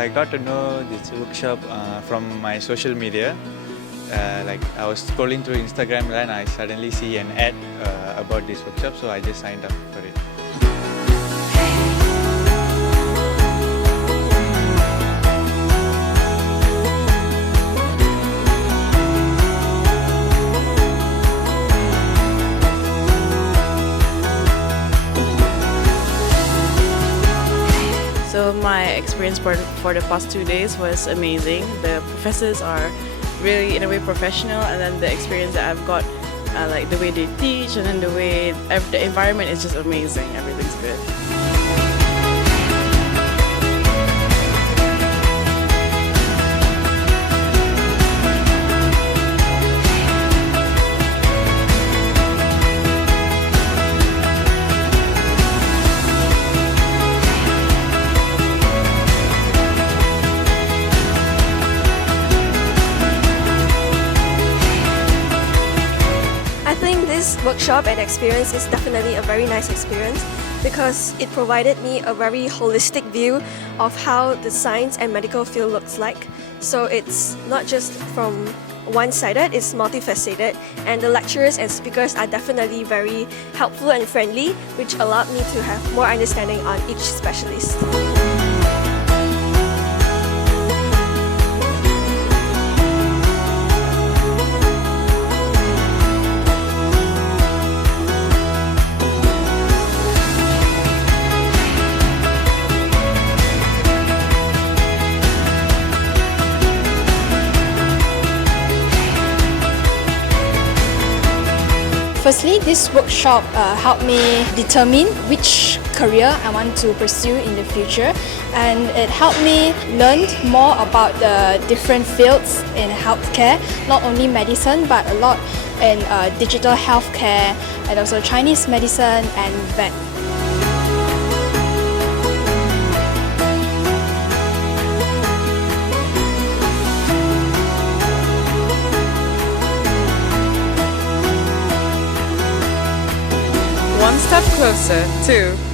I got to know this workshop from my social media. Like I was scrolling through Instagram and I suddenly see an ad about this workshop, so I just signed up for it. So my experience for the past 2 days was amazing. The professors are really, in a way, professional, and then the experience that I've got, like the way they teach, and then the environment is just amazing. Everything's good. This workshop and experience is definitely a very nice experience because it provided me a very holistic view of how the science and medical field looks like. So it's not just from one-sided, it's multifaceted, and the lecturers and speakers are definitely very helpful and friendly, which allowed me to have more understanding on each specialist. Firstly, this workshop helped me determine which career I want to pursue in the future, and it helped me learn more about the different fields in healthcare, not only medicine but a lot in digital healthcare and also Chinese medicine and vet. One step closer to